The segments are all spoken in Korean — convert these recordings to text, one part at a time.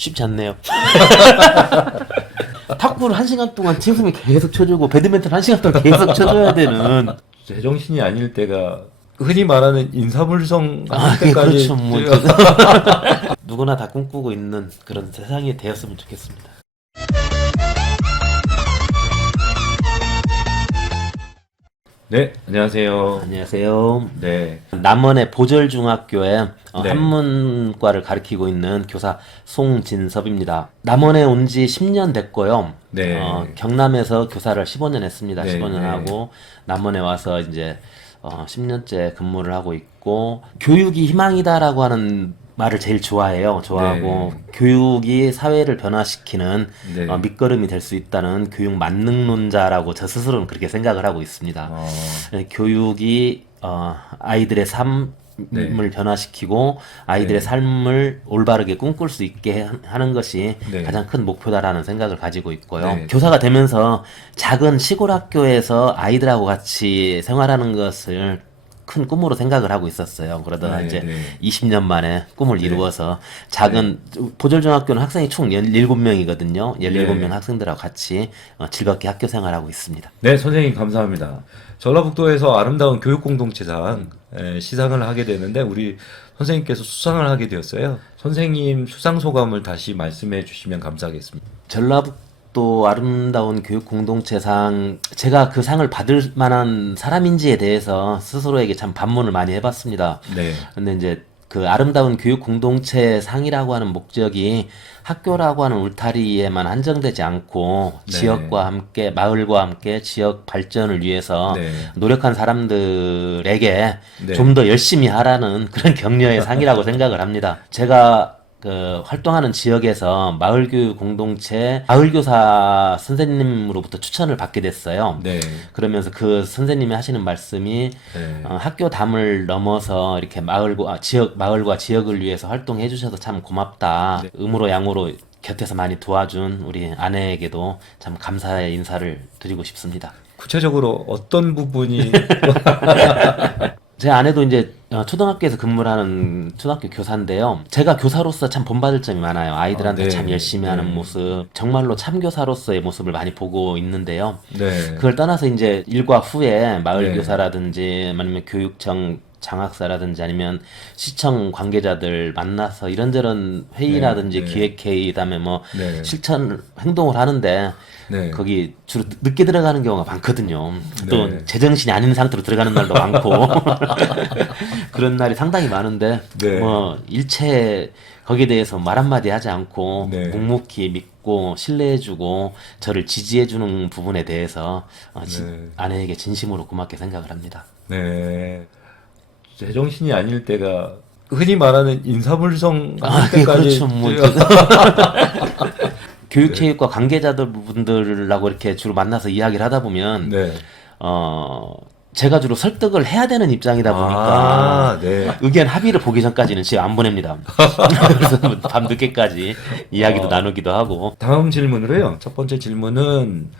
쉽지 않네요. 탁구를 1시간 동안 팀팀이 계속 쳐주고 배드민턴 1시간 동안 계속 쳐줘야 되는. 제정신이 아닐 때가 흔히 말하는 인사물성 아, 할 때까지 그렇죠. 뭐 누구나 다 꿈꾸고 있는 그런 세상이 되었으면 좋겠습니다. 네, 안녕하세요. 안녕하세요. 네, 남원의 보절중학교에 네. 한문과를 가르치고 있는 교사 송진섭입니다. 남원에 온 지 10년 됐고요. 네. 경남에서 교사를 15년 했습니다. 네, 15년 네. 하고 남원에 와서 이제 10년째 근무를 하고 있고, 교육이 희망이다라고 하는 말을 제일 좋아하고, 네. 교육이 사회를 변화시키는 네. 밑거름이 될 수 있다는 교육 만능론자라고 저 스스로는 그렇게 생각을 하고 있습니다. 어, 교육이 아이들의 삶을 네. 변화시키고 아이들의 네. 삶을 올바르게 꿈꿀 수 있게 하는 것이 네. 가장 큰 목표다라는 생각을 가지고 있고요. 네. 교사가 되면서 작은 시골 학교에서 아이들하고 같이 생활하는 것을 큰 꿈으로 생각을 하고 있었어요. 그러다가 네, 이제 네. 20년 만에 꿈을 네. 이루어서 작은 보절중학교는 학생이 총 17명이거든요. 17명 네. 학생들하고 같이 즐겁게 학교 생활하고 있습니다. 네, 선생님 감사합니다. 전라북도에서 아름다운 교육공동체상 시상을 하게 되는데 우리 선생님께서 수상을 하게 되었어요. 선생님 수상 소감을 다시 말씀해 주시면 감사하겠습니다. 전라북도 아름다운 교육 공동체상, 제가 그 상을 받을 만한 사람인지에 대해서 스스로에게 참 반문을 많이 해봤습니다. 네. 근데 이제 그 아름다운 교육 공동체 상이라고 하는 목적이 학교라고 하는 울타리에만 한정되지 않고 네. 지역과 함께, 마을과 함께 지역 발전을 위해서 네. 노력한 사람들에게 네. 좀 더 열심히 하라는 그런 격려의 상이라고 생각을 합니다. 제가 활동하는 지역에서 마을교육 공동체 마을교사 선생님으로부터 추천을 받게 됐어요. 네. 그러면서 그 선생님이 하시는 말씀이 네. 학교 담을 넘어서 이렇게 마을과 지역을 위해서 활동해 주셔서 참 고맙다. 네. 음으로 양으로 곁에서 많이 도와준 우리 아내에게도 참 감사의 인사를 드리고 싶습니다. 구체적으로 어떤 부분이 제 아내도 이제 초등학교에서 근무를 하는 초등학교 교사인데요. 제가 교사로서 참 본받을 점이 많아요. 아이들한테 네. 참 열심히 하는 네. 모습, 정말로 참교사로서의 모습을 많이 보고 있는데요. 네. 그걸 떠나서 이제 일과 후에 마을 네. 교사라든지 아니면 교육청 장학사라든지 아니면 시청 관계자들 만나서 이런저런 회의라든지 네. 네. 기획회의, 그다음에 뭐 네. 실천 행동을 하는데 네. 거기 주로 늦게 들어가는 경우가 많거든요. 또 네. 제정신이 아닌 상태로 들어가는 날도 많고 그런 날이 상당히 많은데 네. 뭐 일체 거기에 대해서 말 한마디 하지 않고 네. 묵묵히 믿고 신뢰해주고 저를 지지해주는 부분에 대해서 네. 아내에게 진심으로 고맙게 생각을 합니다. 네. 제정신이 아닐 때가 흔히 말하는 인사물성 할 그게 때까지 그렇죠. 뭐 교육체육과 관계자들 분들하고 이렇게 주로 만나서 이야기를 하다 보면 네. 제가 주로 설득을 해야 되는 입장이다 보니까 아, 네. 의견 합의를 보기 전까지는 집에 안 보냅니다. 그래서 밤 늦게까지 이야기도 나누기도 하고. 다음 질문으로요. 첫 번째 질문은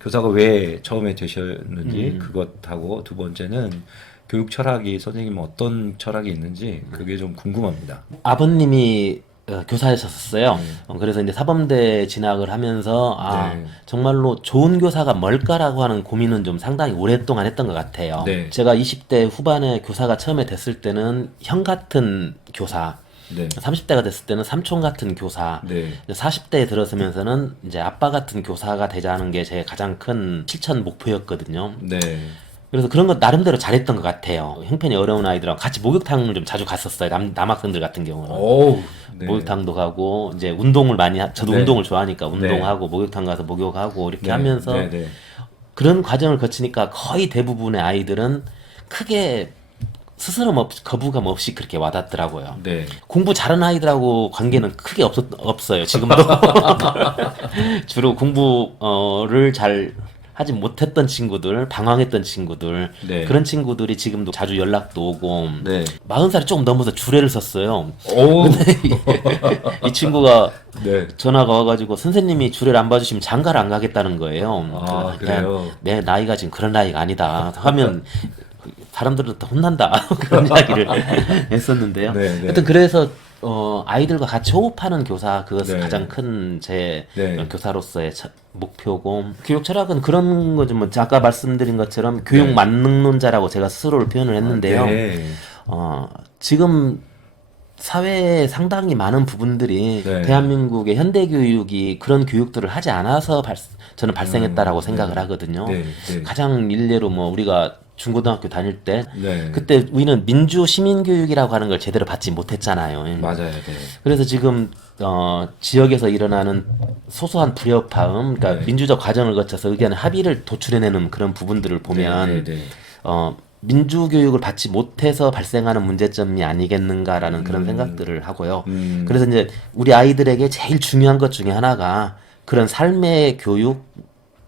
교사가 왜 처음에 되셨는지 그것하고 두 번째는 교육 철학이 선생님 어떤 철학이 있는지 그게 좀 궁금합니다. 아버님이 교사였었어요. 그래서 이제 사범대 진학을 하면서 네. 정말로 좋은 교사가 뭘까라고 하는 고민은 좀 상당히 오랫동안 했던 것 같아요. 네. 제가 20대 후반에 교사가 처음에 됐을 때는 형 같은 교사, 네. 30대가 됐을 때는 삼촌 같은 교사, 네. 40대에 들어서면서는 이제 아빠 같은 교사가 되자는 게 제 가장 큰 실천 목표였거든요. 네. 그래서 그런 거 나름대로 잘했던 것 같아요. 형편이 어려운 아이들하고 같이 목욕탕을 좀 자주 갔었어요. 남학생들 같은 경우는. 오우. 네. 목욕탕도 가고 이제 운동을 많이 저도 네. 운동을 좋아하니까 운동하고 목욕탕 가서 목욕하고 이렇게 네. 하면서 네. 네. 그런 과정을 거치니까 거의 대부분의 아이들은 크게 스스럼 없이 거부감 없이 그렇게 와닿더라고요. 네. 공부 잘하는 아이들하고 관계는 크게 없어요. 지금도 주로 공부를 잘 하지 못했던 친구들, 방황했던 친구들, 네. 그런 친구들이 지금도 자주 연락도 오고, 네. 40살이 조금 넘어서 주례를 썼어요. 오. 이 친구가 네. 전화가 와가지고 선생님이 주례를 안 봐주시면 장가를 안 가겠다는 거예요. 아, 그냥 그래요? 내 나이가 지금 그런 나이가 아니다 하면 사람들은 또 혼난다 그런 이야기를 했었는데요. 네, 네. 하여튼 그래서 아이들과 같이 호흡하는 교사, 그것이 네. 가장 큰 제 네. 교사로서의 목표고, 교육 철학은 그런 거죠. 뭐, 아까 말씀드린 것처럼 교육 네. 만능론자라고 제가 스스로를 표현을 했는데요. 네. 지금 사회에 상당히 많은 부분들이 네. 대한민국의 현대 교육이 그런 교육들을 하지 않아서 저는 발생했다라고 생각을 하거든요. 네. 네. 가장 일례로 뭐 우리가 중고등학교 다닐 때 네. 그때 우리는 민주 시민 교육이라고 하는 걸 제대로 받지 못했잖아요. 맞아요. 네. 그래서 지금 지역에서 일어나는 소소한 불협화음, 그러니까 네. 민주적 과정을 거쳐서 의견의 합의를 도출해내는 그런 부분들을 보면 네. 네. 민주교육을 받지 못해서 발생하는 문제점이 아니겠는가라는 그런 생각들을 하고요. 그래서 이제 우리 아이들에게 제일 중요한 것 중에 하나가 그런 삶의 교육,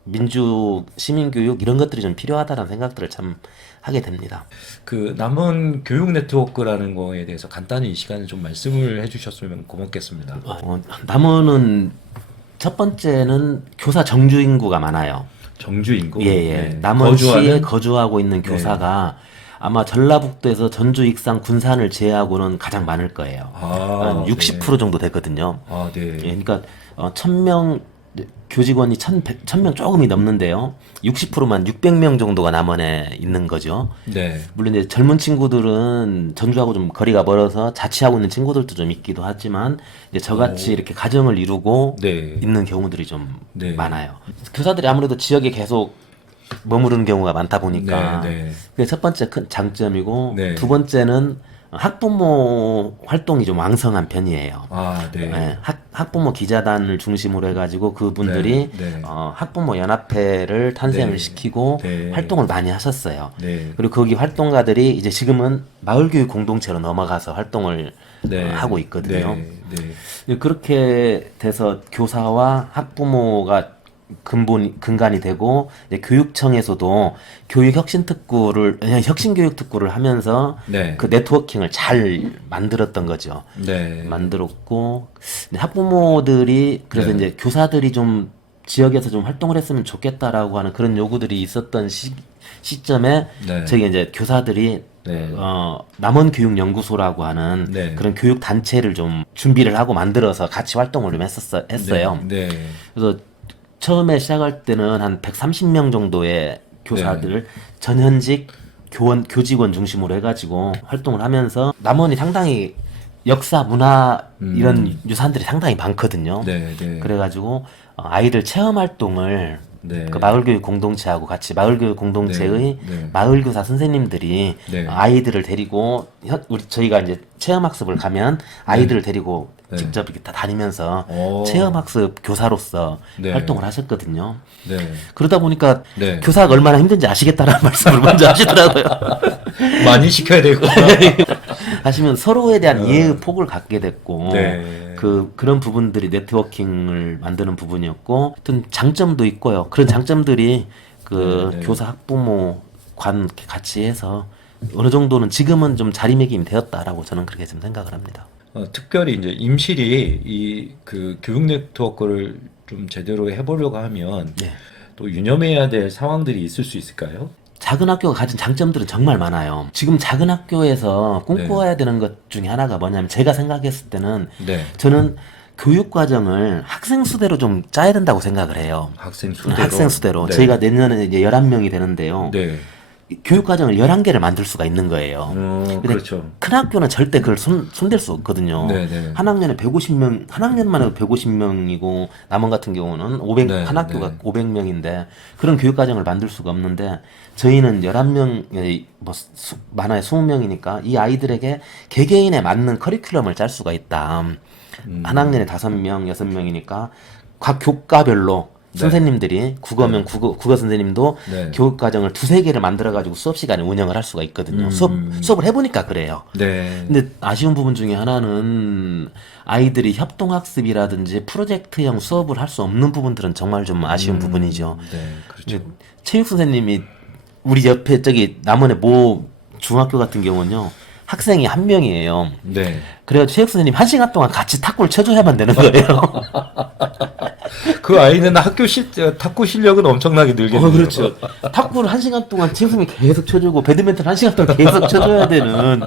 민주 시민교육 이런 것들이 좀 필요하다는 생각들을 참 하게 됩니다. 그 남원 교육 네트워크라는 거에 대해서 간단히 이 시간에 좀 말씀을 해주셨으면 고맙겠습니다. 남원은 첫 번째는 교사 정주 인구가 많아요. 정주 인구. 예. 네. 남원시에 거주하고 있는 네. 교사가 아마 전라북도에서 전주, 익산, 군산을 제외하고는 가장 많을 거예요. 한 60% 정도 되거든요. 네. 예, 그러니까 1,000명 교직원이 1,100명 조금이 넘는데요. 60%만 600명 정도가 남원에 있는 거죠. 네. 물론 이제 젊은 친구들은 전주하고 좀 거리가 멀어서 자취하고 있는 친구들도 좀 있기도 하지만 이제 저같이 이렇게 가정을 이루고 네. 있는 경우들이 좀 네. 많아요. 교사들이 아무래도 지역에 계속 머무르는 경우가 많다 보니까 네. 그게 첫 번째 큰 장점이고 네. 두 번째는 학부모 활동이 좀 왕성한 편이에요. 네. 네, 학부모 기자단을 중심으로 해가지고 그분들이 네. 학부모 연합회를 탄생을 네. 시키고 네. 활동을 많이 하셨어요. 네. 그리고 거기 활동가들이 이제 지금은 마을교육 공동체로 넘어가서 활동을 네. 하고 있거든요. 네. 그렇게 돼서 교사와 학부모가 근간이 되고 이제 교육청에서도 혁신교육특구를 하면서 네. 그 네트워킹을 잘 만들었던 거죠. 네. 만들었고 학부모들이 그래서 네. 이제 교사들이 좀 지역에서 좀 활동을 했으면 좋겠다라고 하는 그런 요구들이 있었던 시점에 네. 저희 이제 교사들이 네. 남원교육연구소라고 하는 네. 그런 교육 단체를 좀 준비를 하고 만들어서 같이 활동을 좀 했어요. 네. 그래서 처음에 시작할 때는 한 130명 정도의 교사들 전현직 교직원 중심으로 해가지고 활동을 하면서 남원이 상당히 역사, 문화 이런 유산들이 상당히 많거든요. 네. 그래가지고 아이들 체험 활동을 네. 그 마을교육 공동체하고 같이 마을교육 공동체의 네. 마을교사 선생님들이 네. 아이들을 데리고 저희가 이제 체험학습을 가면 아이들을 데리고 네. 직접 이렇게 다 다니면서 오. 체험학습 교사로서 네. 활동을 하셨거든요. 네. 그러다 보니까 네. 교사가 얼마나 힘든지 아시겠다라는 말씀을 먼저 하시더라고요. 많이 시켜야 되겠구나. 하시면 서로에 대한 이해의 폭을 갖게 됐고 네. 그런 부분들이 네트워킹을 만드는 부분이었고 어떤 장점도 있고요. 그런 장점들이 네. 교사 학부모 관 같이 해서 어느 정도는 지금은 좀 자리매김이 되었다라고 저는 그렇게 좀 생각을 합니다. 특별히 이제 임실이 이 그 교육 네트워크를 좀 제대로 해보려고 하면 네. 또 유념해야 될 상황들이 있을 수 있을까요? 작은 학교가 가진 장점들은 정말 많아요. 지금 작은 학교에서 꿈꿔야 되는 것 중에 하나가 뭐냐면 제가 생각했을 때는 네. 저는 교육 과정을 학생 수대로 좀 짜야 된다고 생각을 해요. 학생 수대로. 학생 수대로. 네. 저희가 내년에 이제 11명이 되는데요. 네. 교육 과정을 11개를 만들 수가 있는 거예요. 근데 그렇죠. 큰 학교는 절대 그걸 손댈 수 없거든요. 네. 한 학년에 150명, 한 학년만 해도 150명이고 남원 같은 경우는 네, 한 학교가 네. 500명인데 그런 교육 과정을 만들 수가 없는데 저희는 11명, 많아야 20명이니까 이 아이들에게 개개인에 맞는 커리큘럼을 짤 수가 있다. 한 학년에 5명, 6명이니까 각 교과별로 네. 선생님들이 국어면 국어 선생님도 네. 교육 과정을 2-3개를 만들어 가지고 수업 시간에 운영을 할 수가 있거든요. 수업을 해보니까 그래요. 네. 근데 아쉬운 부분 중에 하나는 아이들이 협동학습이라든지 프로젝트형 수업을 할 수 없는 부분들은 정말 좀 아쉬운 부분이죠. 네. 그렇죠. 체육 선생님이 우리 옆에 저기 남원의 모 중학교 같은 경우는요. 학생이 1명이에요. 네. 그래가지고 체육 선생님 1시간 동안 같이 탁구를 쳐줘야만 되는 거예요. 그 아이는 탁구 실력은 엄청나게 늘겠네요. 그렇죠. 탁구를 1시간 동안 팀승이 계속 쳐주고 배드민턴 1시간 동안 계속 쳐줘야 되는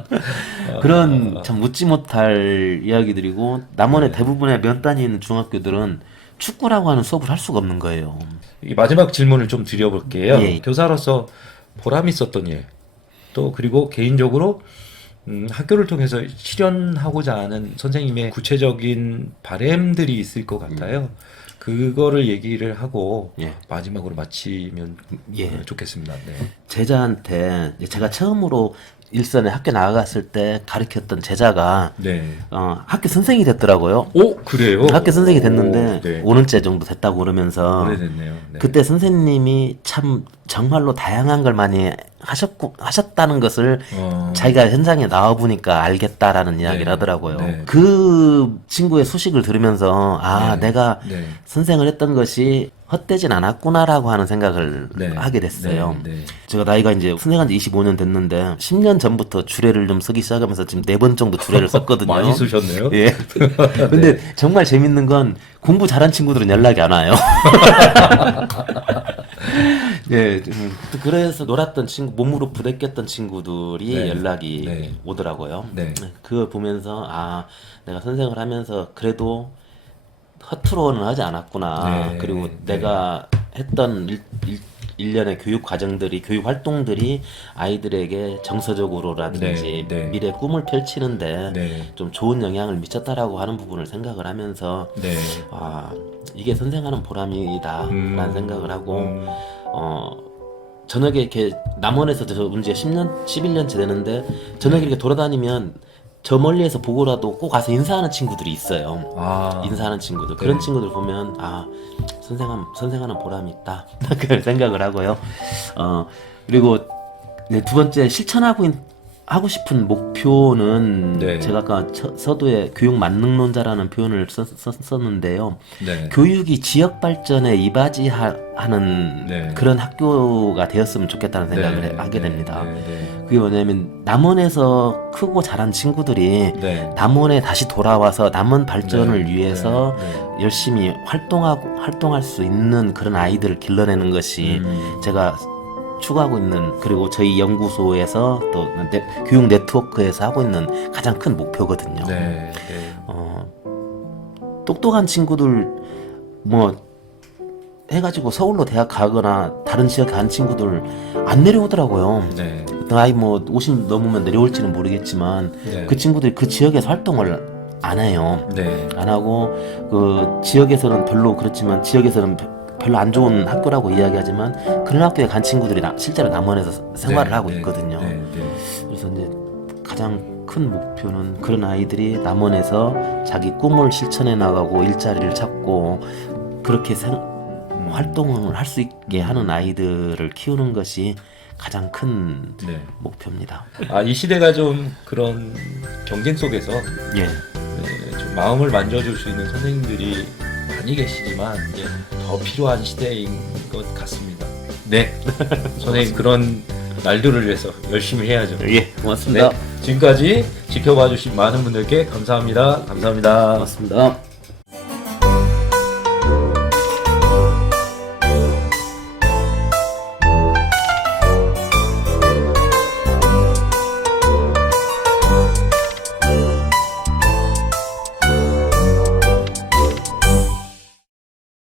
그런 참 웃지 못할 이야기들이고 남원의 대부분의 면 단위 있는 중학교들은 축구라고 하는 수업을 할 수가 없는 거예요. 이 마지막 질문을 좀 드려볼게요. 예. 교사로서 보람 있었던 일, 또 그리고 개인적으로 학교를 통해서 실현하고자 하는 선생님의 구체적인 바램들이 있을 것 같아요. 그거를 얘기를 하고 예. 마지막으로 마치면 예. 좋겠습니다. 네. 제자한테 제가 처음으로 일선에 학교 나갔을 때 가르쳤던 제자가 네. 학교 선생이 됐더라고요. 오, 그래요? 학교 선생이 됐는데 오, 네. 5년째 정도 됐다고 그러면서 오래됐네요. 네. 그때 선생님이 참 정말로 다양한 걸 많이 하셨다는 것을 자기가 현장에 나와 보니까 알겠다라는 이야기를 하더라고요. 네. 그 친구의 소식을 들으면서 내가 네. 선생을 했던 것이 헛되진 않았구나라고 하는 생각을 네. 하게 됐어요. 네. 네. 제가 나이가 이제 선생한 지 25년 됐는데 10년 전부터 주례를 좀 쓰기 시작하면서 지금 4번 정도 주례를 썼거든요. 많이 쓰셨네요. 예. 근데 정말 재밌는 건 공부 잘한 친구들은 연락이 안 와요. 예. 그래서 놀았던 친구, 몸으로 부대꼈던 친구들이 네. 연락이 네. 오더라고요. 네. 그걸 보면서 내가 선생을 하면서 그래도 허투루는 하지 않았구나. 네. 그리고 네. 내가 했던 일련의 교육 과정들이, 교육 활동들이 아이들에게 정서적으로라든지 네. 네. 미래 꿈을 펼치는데 네. 좀 좋은 영향을 미쳤다라고 하는 부분을 생각을 하면서 네. 이게 선생하는 보람이다라는 생각을 하고 음. 저녁에 이렇게 남원에서 저 이제 11년째 되는데 저녁에 이렇게 돌아다니면 저 멀리에서 보고라도 꼭 가서 인사하는 친구들이 있어요. 인사하는 친구들. 그런 네. 친구들 보면 선생하는 보람이 있다. 그런 생각을 하고요. 그리고 두 번째 하고 싶은 목표는 네. 제가 아까 서두에 교육 만능론자라는 표현을 썼는데요. 네. 교육이 지역 발전에 이바지하는 네. 그런 학교가 되었으면 좋겠다는 생각을 네. 하게 됩니다. 네. 그게 뭐냐면 남원에서 크고 자란 친구들이 네. 남원에 다시 돌아와서 남원 발전을 네. 위해서 네. 열심히 활동할 수 있는 그런 아이들을 길러내는 것이 제가 추구하고 있는, 그리고 저희 연구소에서 또 교육 네트워크에서 하고 있는 가장 큰 목표거든요. 네. 똑똑한 친구들 해가지고 서울로 대학 가거나 다른 지역에 간 친구들 안 내려오더라고요. 네. 어떤 아이 50 넘으면 내려올지는 모르겠지만 네. 그 친구들이 그 지역에서 활동을 안 해요. 네. 안 하고 그 지역에서는 별로 그렇지만 지역에서는 별로 안 좋은 학교라고 이야기하지만 그런 학교에 간 친구들이 실제로 남원에서 생활을 하고 있거든요. 그래서 이제 가장 큰 목표는 그런 아이들이 남원에서 자기 꿈을 실천해 나가고 일자리를 찾고 그렇게 활동을 할 수 있게 하는 아이들을 키우는 것이 가장 큰 네. 목표입니다. 이 시대가 좀 그런 경쟁 속에서 예. 좀 마음을 만져줄 수 있는 선생님들이 많이 계시지만 더 필요한 시대인 것 같습니다. 네, 선생님 그런 날들을 위해서 열심히 해야죠. 예, 고맙습니다. 네, 지금까지 지켜봐 주신 많은 분들께 감사합니다. 감사합니다. 고맙습니다.